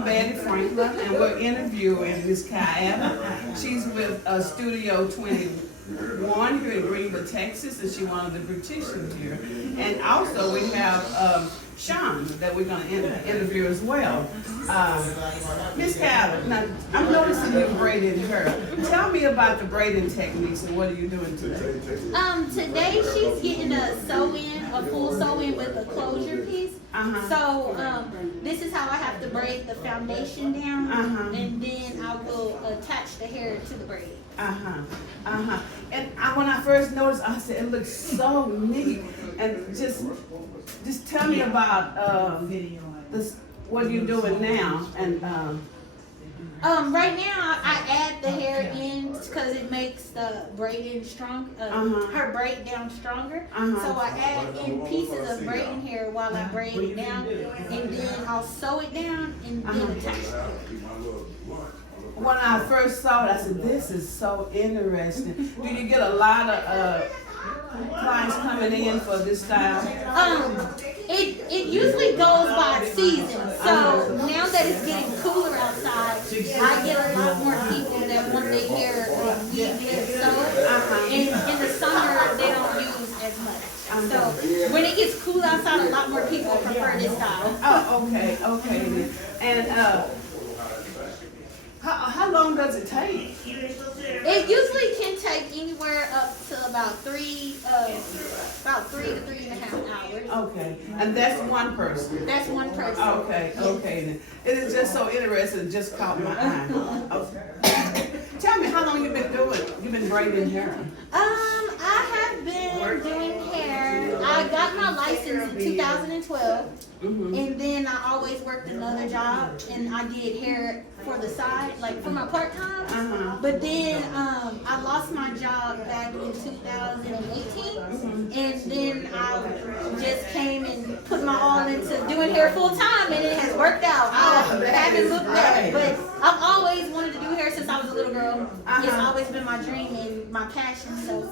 I'm Betty Franklin, and we're interviewing Miss Kiayetta. She's with Studio 21 here in Greenville, Texas, and she's one of the beauticians here. And also we have Sean that we're going to interview as well. Miss Kiayetta, now I'm noticing you braiding her. Tell me about the braiding techniques and what are you doing today? Today she's getting a full sew-in with a closure piece. So this is how I have to braid the foundation down, and then I will attach the hair to the braid. And when I first noticed, I said it looks so neat. And just tell me about this, what you're doing now. And right now I add the hair in because it makes the braiding strong, her braid down stronger. So I add in pieces of braiding hair while I braid it down, and then I'll sew it down and then attach it. When I first saw it, I said, this is so interesting. Do you get a lot of clients coming in for this style? It usually goes by season. So now that it's getting cooler outside, I get a lot more people that want their hair weaved and sewed. In the summer, they don't use as much. So when it gets cool outside, a lot more people prefer this style. Oh, okay. And how long does it take? It usually can take anywhere up to about 3 to 3.5 hours. Okay, and that's one person. That's one person. Okay. It is just so interesting. It just caught my eye. Okay. Tell me, how long you've been braiding hair? I have been doing hair. I got my license in 2012, and then I always worked another job, and I did hair for the side, like for my part-time. But then I lost my job back in 2018, and then I just came and put my all into doing hair full-time, and it has worked out. I haven't looked back, but I've always wanted to do hair since I was a little girl. It's always been my dream and my passion, so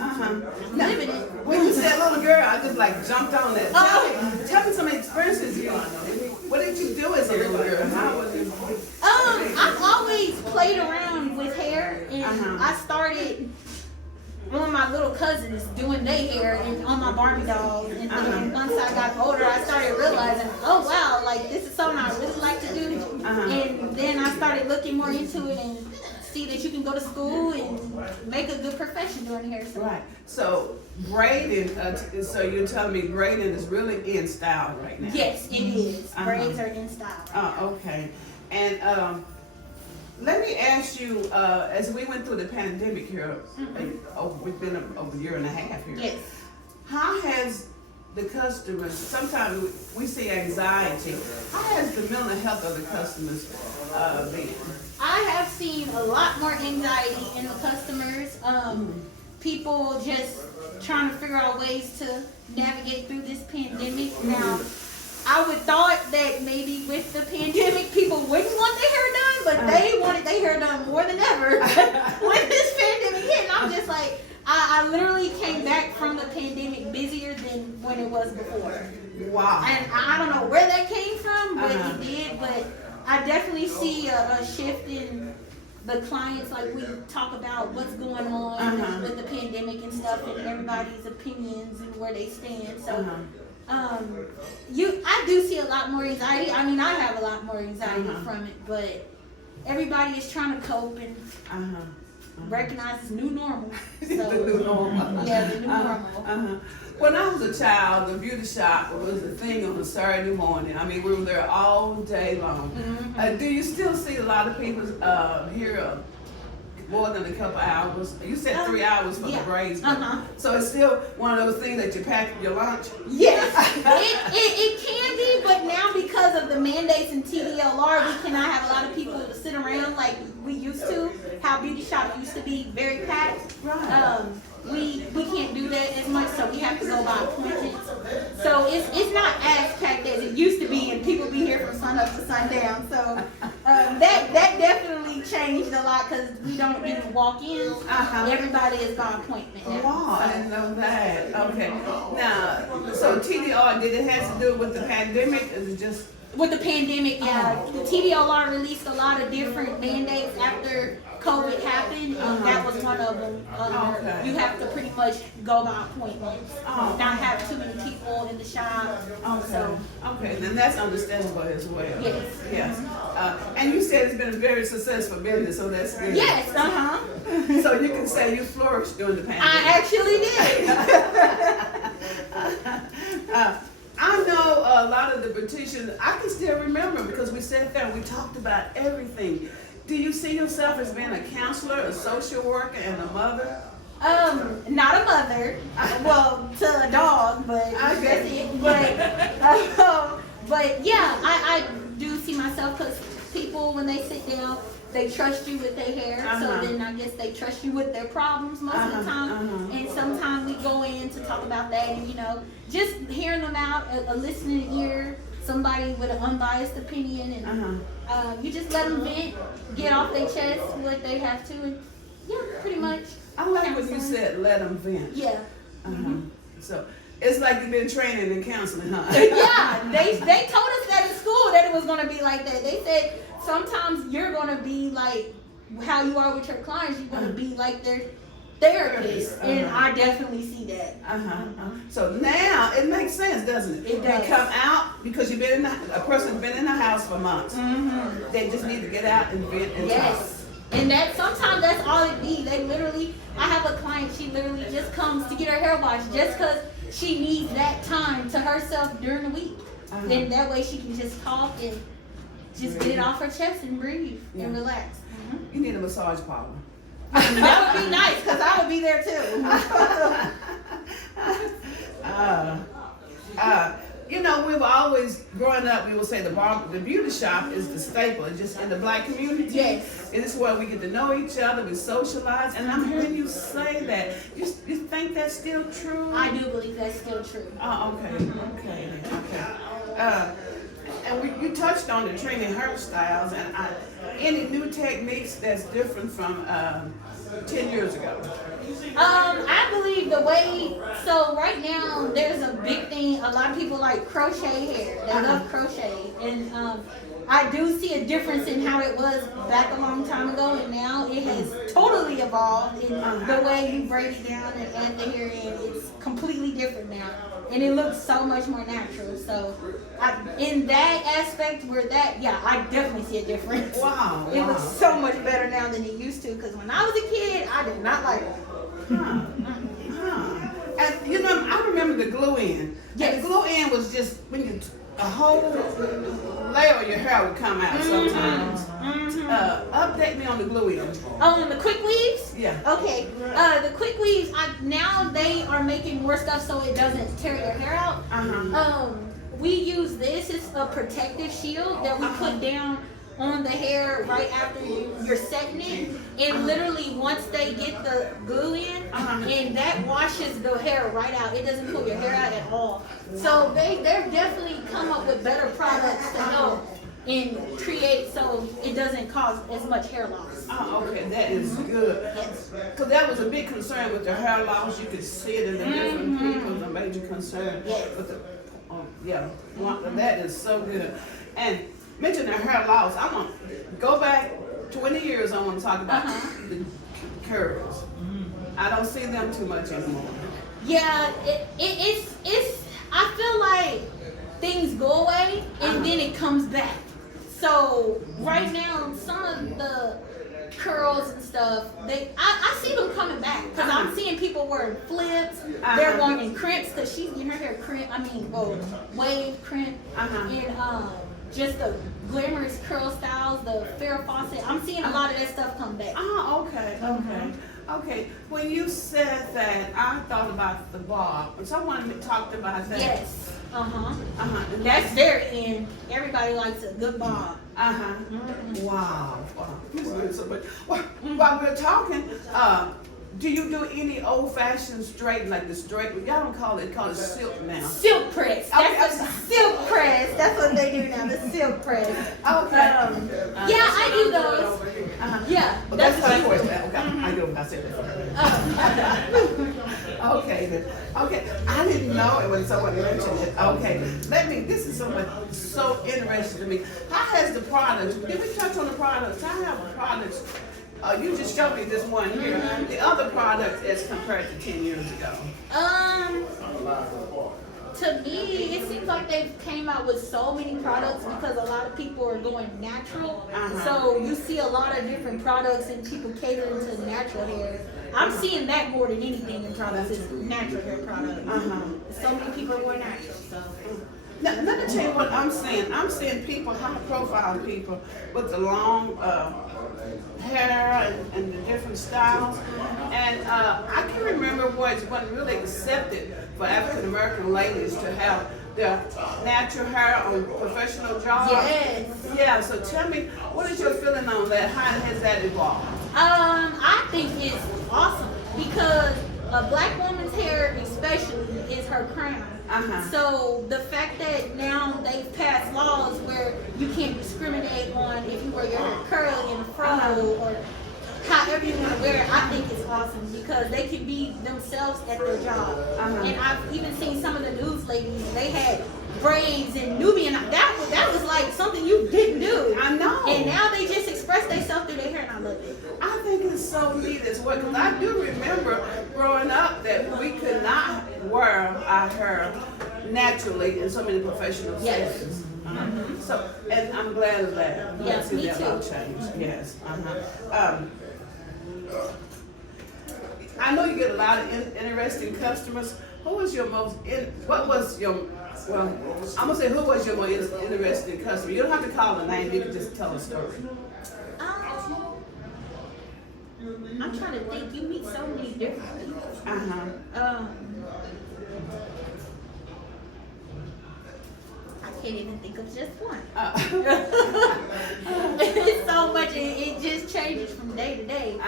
I'm living it. When you said little girl, I just like jumped on that. Tell me some experiences you. What did you do as a little girl? How was it? I've always played around with hair, and I started on my little cousins doing their hair and on my Barbie dolls. And then once I got older, I started realizing, oh wow, like this is something I really like to do. And then I started looking more into it and see that you can go to school and make a good profession doing hair. Right. So braiding. So you're telling me braiding is really in style right now? Yes, it is. Braids are in style. Okay. And let me ask you, as we went through the pandemic here, we've been over a year and a half here. Yes. How has the customers, sometimes we see anxiety, how has the mental health of the customers been? I have seen a lot more anxiety in the customers. People just trying to figure out ways to navigate through this pandemic. Now, I would thought that maybe with the pandemic, people wouldn't want their hair done, but they wanted their hair done more than ever when this pandemic hit. And I'm just like, I literally came back from the pandemic busier than when it was before. Wow. And I don't know where that came from, but it did. But I definitely see a shift in the clients. Like we talk about what's going on with the pandemic and stuff, and everybody's opinions and where they stand. So. I do see a lot more anxiety. I mean, I have a lot more anxiety from it, but everybody is trying to cope and recognize this new normal. So, the new normal. Yeah, the new normal. When I was a child, the beauty shop was a thing on a Saturday morning. I mean, we were there all day long. Do you still see a lot of people here more than a couple hours? You said 3 hours for the braids. So it's still one of those things that you pack for your lunch? Yes, it can be, but now because of the mandates and TDLR, we cannot have a lot of people sit around like we used to, how beauty shops used to be very packed. Right. We can't do that as much, so we have to go by appointments. So it's not as packed as it used to be, and people be here from sun up to sundown. So that definitely changed a lot because we don't do walk-ins. Everybody is by appointment now. Wow, I didn't know that. Okay. Now, so TDR, did it have to do with the pandemic? Or is it just with the pandemic, yeah, the TDLR released a lot of different mandates after COVID happened. That was one of them. Okay. You have to pretty much go by appointments, not have too many people in the shop. So, Okay, then that's understandable as well. Yes. Yes. And you said it's been a very successful business, so that's good. yes, So you can say you flourished during the pandemic. I actually did. I know a lot of the beauticians, I can still remember because we sat there and we talked about everything. Do you see yourself as being a counselor, a social worker, and a mother? Not a mother. Well, to a dog, but that's it. But yeah, I do see myself because people, when they sit down, they trust you with their hair. So then I guess they trust you with their problems most of the time. And sometimes we go in to talk about that, and just hearing them out, a listening ear, somebody with an unbiased opinion, and you just let them vent, get off their chest what they have to, and yeah, pretty much. I like what you said, let them vent. Yeah. So it's like you've been training in counseling, huh? Yeah, they told us that in school that it was going to be like that. They said sometimes you're going to be like how you are with your clients. You're going to be like their therapist, and I definitely see that. So now it makes sense, doesn't it? It does. You come out because you've been a person's been in the house for months. They just need to get out and vent and talk. And that sometimes that's all it be. They literally, I have a client, she literally just comes to get her hair washed just because she needs that time to herself during the week. Then that way she can just talk and just get it off her chest and breathe and relax. You need a massage parlor. That would be nice because I would be there too. We've always, growing up, we would say the beauty shop is the staple. It's just in the black community. Yes. And it's where we get to know each other, we socialize. And I'm hearing you say that. You think that's still true? I do believe that's still true. Okay. And you touched on the trending hairstyles, and any new techniques that's different from 10 years ago? I believe the way, so right now there's a big thing, a lot of people like crochet hair, they love crochet, and I do see a difference in how it was back a long time ago, and now it has totally evolved in the way you braid it down and add the hair in. It's completely different now, and it looks so much more natural. So in that aspect I definitely see a difference. Wow. It looks so much better now than it used to, because when I was a kid, I did not like it. And I remember the glue-in. Yes. And the glue-in was just when a whole layer of your hair would come out sometimes. Update me on the glue-in. Oh, and the quick weaves? Yeah. Okay. The quick weaves, now they are making more stuff so it doesn't tear your hair out. We use this. It's a protective shield that we put down on the hair right after you're setting it, and literally once they get the glue in, and that washes the hair right out. It doesn't pull your hair out at all. So they've definitely come up with better products to help and create so it doesn't cause as much hair loss. Okay, that is good. Yes. Because that was a big concern with the hair loss. You could see it in the different people, a major concern. Yes. That is so good. And mention the hair loss. I want to go back 20 years. I want to talk about the curls. I don't see them too much anymore. Yeah, it's. I feel like things go away and then it comes back. So right now, some of the curls and stuff, I see them coming back because I'm seeing people wearing flips. They're going in crimps because she's getting her hair wave crimp, and just the glamorous curl styles, the Farrah Fawcett. I'm seeing a lot of that stuff come back. Okay. When you said that, I thought about the bob. Someone talked about that. Yes. That's their end. Everybody likes a good bob. Wow. While we're talking, do you do any old-fashioned straight, like the straight? Y'all don't call it silk now. Silk press. That's a silk press. That's what they do now. The silk press. Okay. I do those. Yeah. Well, that's my question. Okay. I know I said that. Okay, then. Okay, I didn't know it when someone mentioned it. Okay, this is so interesting to me. How has the products, did we touch on the products? How have the products, you just showed me this one here, the other products as compared to 10 years ago? To me, it seems like they've came out with so many products because a lot of people are going natural. So you see a lot of different products and people catering to natural hair. I'm seeing that more than anything in products is natural hair products. So many people are going natural. So. Now, let me tell you what I'm seeing. I'm seeing people, high-profile people, with the long hair and the different styles. And I can remember where it wasn't really accepted for African American ladies to have their natural hair on professional jobs. Yes. Yeah. So tell me, what is your feeling on that? How has that evolved? I think it's awesome because a black woman's hair, especially, is her crown. So the fact that now they've passed laws where you can't discriminate on if you wear your hair curly and fro or however you want to wear it, I think it's awesome because they can be themselves at their job. And I've even seen some of the news ladies, they had braids and Nubian. That was like something you didn't do. I know. And now they just express themselves through their hair, and I love it. I think it's so neat as well, because I do remember growing up that we could not wear our hair naturally in so many professional settings. So, and I'm glad of that. Yes, me too. Change. Yes. I know you get a lot of interesting customers. Who was your most? What was your? Well, I'm gonna say who was your most interesting customer. You don't have to call the name. You can just tell a story. I'm trying to think. You meet so many different people. I can't even think of just one. It's so much. It just changes from day to day.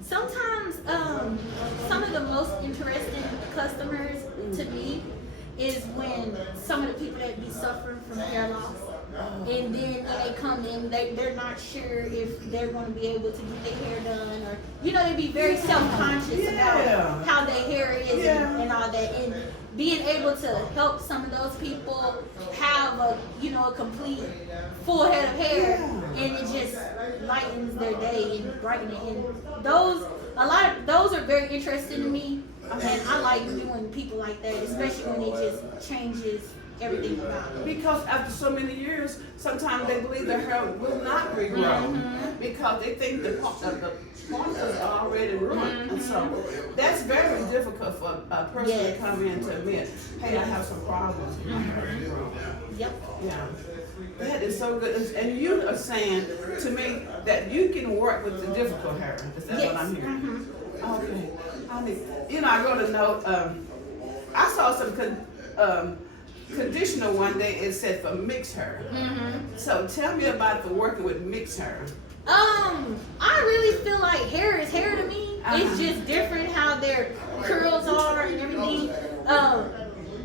Sometimes, some of the most interesting customers to me is when some of the people that be suffering from hair loss, and then when they come in, they're not sure if they're going to be able to get their hair done, or they be very self-conscious about how their hair is and all that, and being able to help some of those people have a complete full head of hair, and it just lightens their day and brightens it. And those are very interesting to me, and I like doing people like that, especially when it just changes everything about it. Because after so many years, sometimes they believe their hair will not regrow because they think the pointers are already ruined. And so that's very difficult for a person to come in to admit, hey, I have some problems with my hair regrowing. Yep. Yeah. That is so good. And you are saying to me that you can work with the difficult hair. Is that what I'm hearing? Okay. I wrote a note. I saw some conditioner one day. It said for mixed hair. So tell me about the working with mixed hair. I really feel like hair is hair to me. It's just different how their curls are and everything.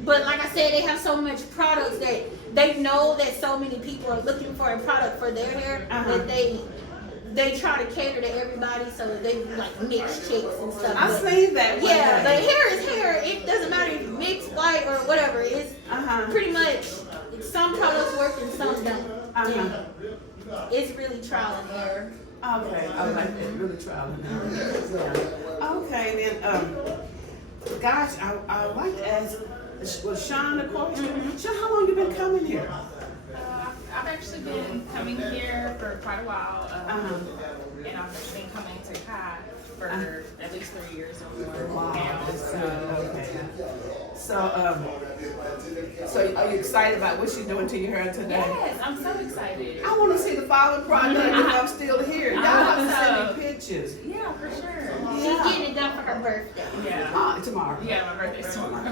But like I said, they have so much products that they know that so many people are looking for a product for their hair that they try to cater to everybody, so they do like mixed chicks and stuff. I've seen that. Yeah, but hair is hair. It doesn't matter if you mix, white, or whatever. It's pretty much some products work and some don't. It's really trial and error. Okay, I like that. Really trial and error. Okay, then, gosh, I would like to ask, was Sean a coach? Sean, how long you been coming here? I've actually been coming here for quite a while, and I've been coming to Kai for at least 3 years or more now. So are you excited about what she's doing to your hair today? Yes, I'm so excited. I want to see the final product if I'm still here. Y'all have to send me pictures. Yeah, for sure. She's getting it done for her birthday. Yeah. Tomorrow. Yeah, my birthday's tomorrow.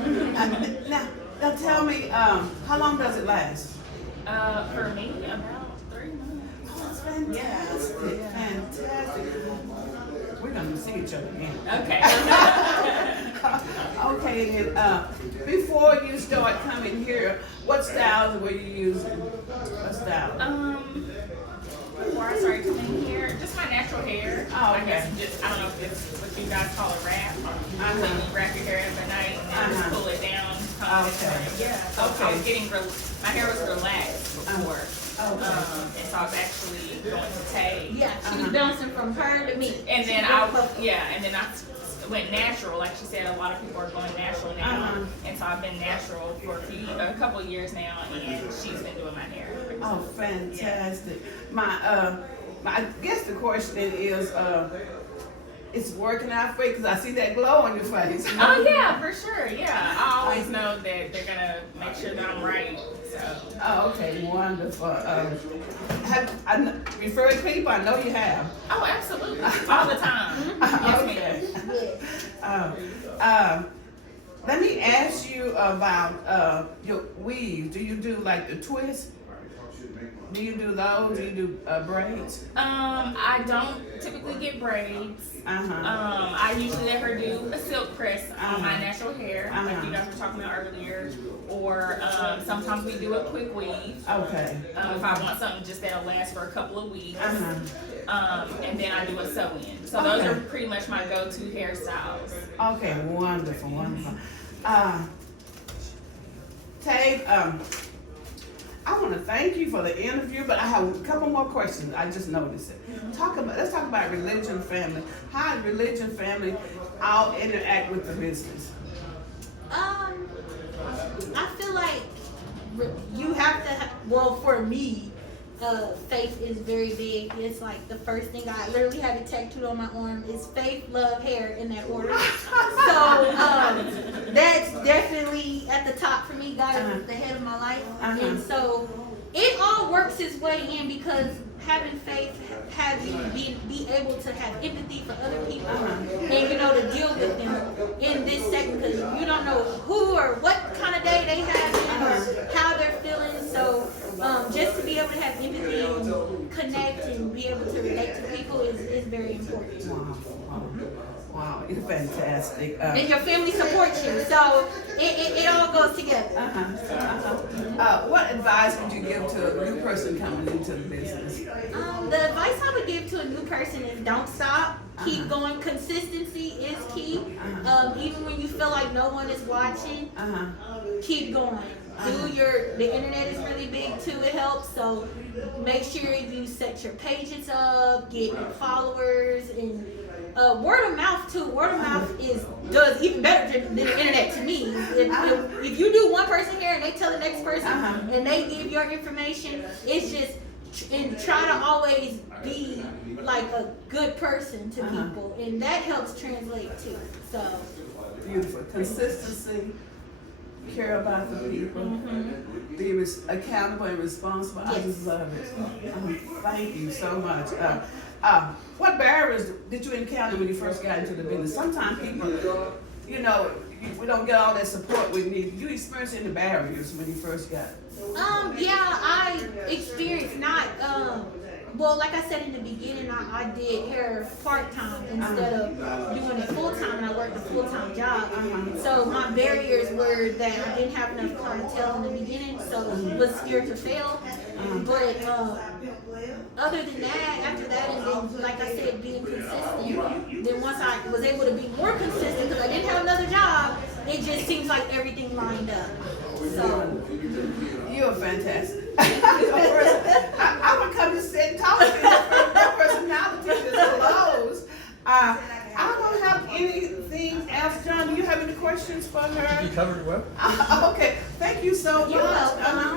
Now tell me, how long does it last? For me, about 3 months. Oh, that's fantastic. Fantastic. We're going to see each other again. Okay. Okay, then, before you start coming here, what styles were you using? What style? Before I started coming here, just my natural hair. Oh, just, I don't know if it's what you guys call a wrap. So you wrap your hair overnight and then just pull it down. Yeah. So I was getting, my hair was relaxed before. And so I was actually going to Tay. Yeah, she was bouncing from her to me. And then I went natural. Like she said, a lot of people are going natural now. And so I've been natural for a couple of years now, and she's been doing my hair. Oh, fantastic. I guess the question is, it's working out for you because I see that glow on your face. Oh yeah, for sure. Yeah, I always know that they're gonna make sure that I'm right. So. Oh, okay, wonderful. Referred people? I know you have. Oh, absolutely, all the time. Yes, okay. Let me ask you about your weave. Do you do like the twist? Do you do those? Do you do braids? I don't typically get braids. I usually let her do a silk press on my natural hair, like you guys were talking about earlier. Or sometimes we do a quick weave. Okay. If I want something just that'll last for a couple of weeks. And then I do a sew-in. So those are pretty much my go-to hairstyles. Okay, wonderful, wonderful. Tay, I want to thank you for the interview, but I have a couple more questions. I just noticed it. Let's talk about religion, family. How does religion, family all interact with the business? I feel like you have to. Well, for me, faith is very big. It's like the first thing I literally have it tattooed on my arm is faith, love, hair in that order. So that's definitely at the top for me. God is the head of my life, and so it all works its way in because having faith, be able to have empathy for other people, and to deal with them in this second because you don't know who or what kind of day they have or how they're feeling. So just to be able to have empathy and connect and be able to relate to people is very important. Wow, you're fantastic. And your family supports you, so it all goes together. What advice would you give to a new person coming into the business? The advice I would give to a new person is don't stop. Keep going. Consistency is key. Even when you feel like no one is watching, keep going. The internet is really big too. It helps. So make sure you set your pages up, get followers, and word of mouth too. Word of mouth does even better than the internet to me. If you do one person here and they tell the next person and they give your information, it's just and try to always be like a good person to people, and that helps translate too. So beautiful consistency. Care about the people, be accountable and responsible. Yes. I just love it. Thank you so much. What barriers did you encounter when you first got into the business? Sometimes people, we don't get all that support we need. You experienced any barriers when you first got? Yeah, I experienced well, like I said in the beginning, I did hair part-time instead of doing it full-time, and I worked a full-time job. So my barriers were that I didn't have enough clientele in the beginning, so I was scared to fail. But other than that, after that, and then, like I said, being consistent, then once I was able to be more consistent, because I didn't have another job, it just seems like everything lined up. So you're fantastic. I'm gonna come to sit and talk to you. Your personality just glows. I don't have anything else, John. Do you have any questions for her? You covered it well. Okay. Thank you so much.